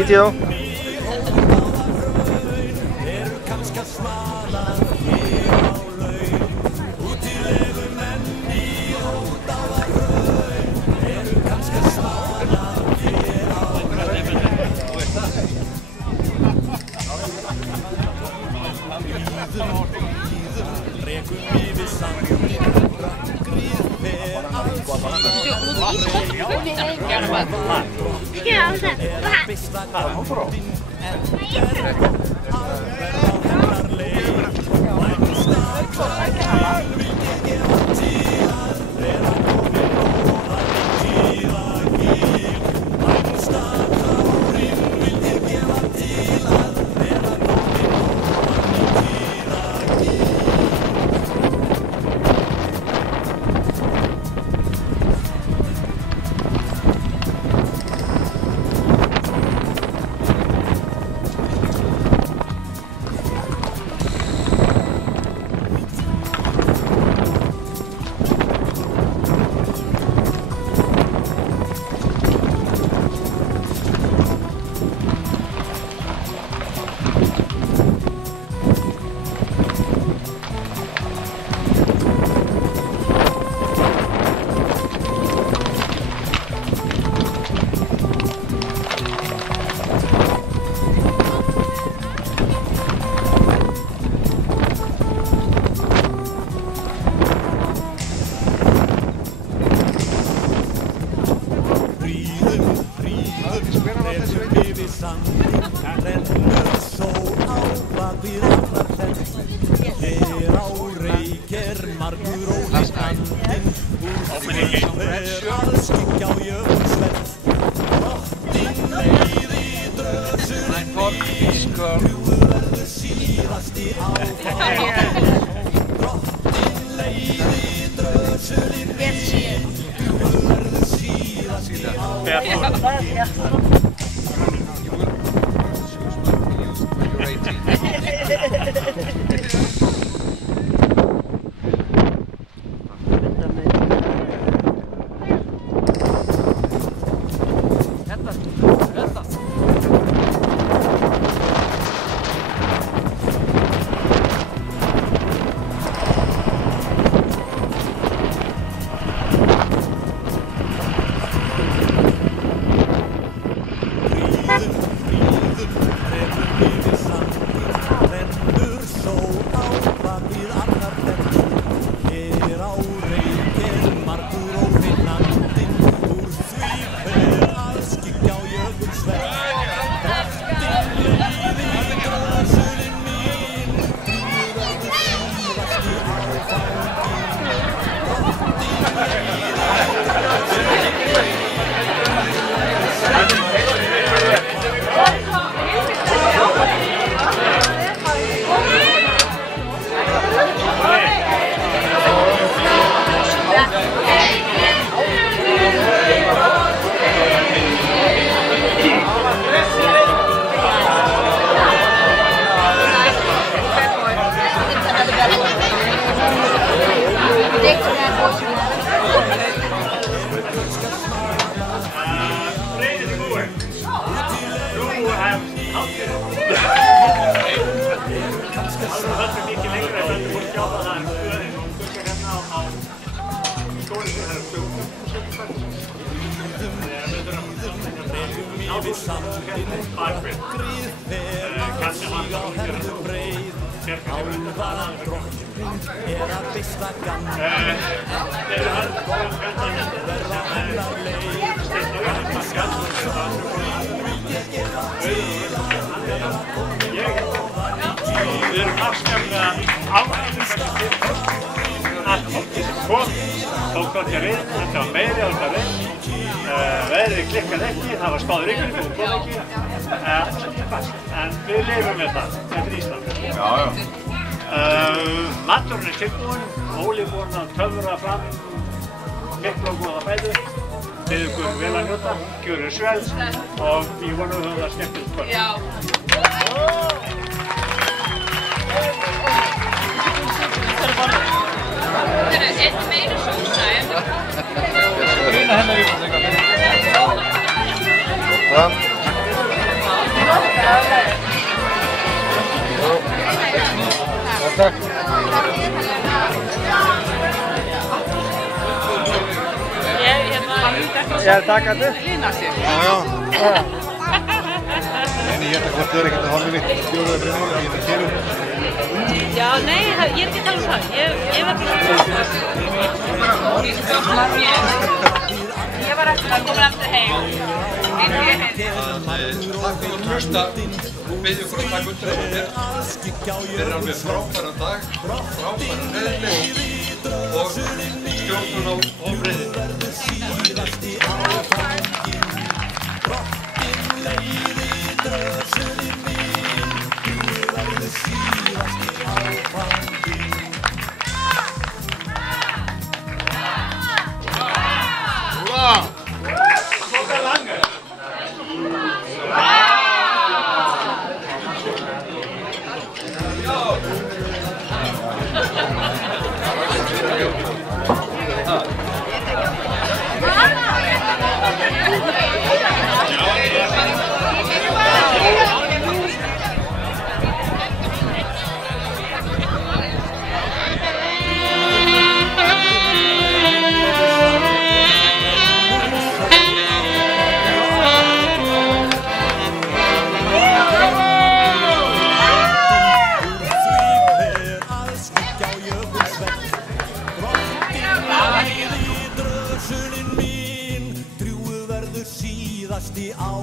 Video. Við erum afskaplega ánægðir að fólki sem kom, tók þátt í að reyna, þetta var meiri á þetta reyna, veðrið klikkaði ekki, það var spáð rigning og kom ekki, en við lifum með það, þetta er Ísland. Maturinn er tilbúinn, Óli búinn að töfra fram miklu og góða fæðu, við ykkur vel að njóta, gjörið svel og ég vona að það skemmtilegt kvöld. Eitt meira sósa, Bruna hennar í Takk. Ég taka þetta. Já. En ég hvort þau ekkert að halda mitt bjóðaði fyrir mig, ég kemur. Já, nei, ég ekki að tala það. Ég var bara að koma eftir heim. Takk fyrir að hlusta og biðja ykkur að taka undir þessu Þeir eru alveg frábæran dag, frábæran reðli og stjórnun á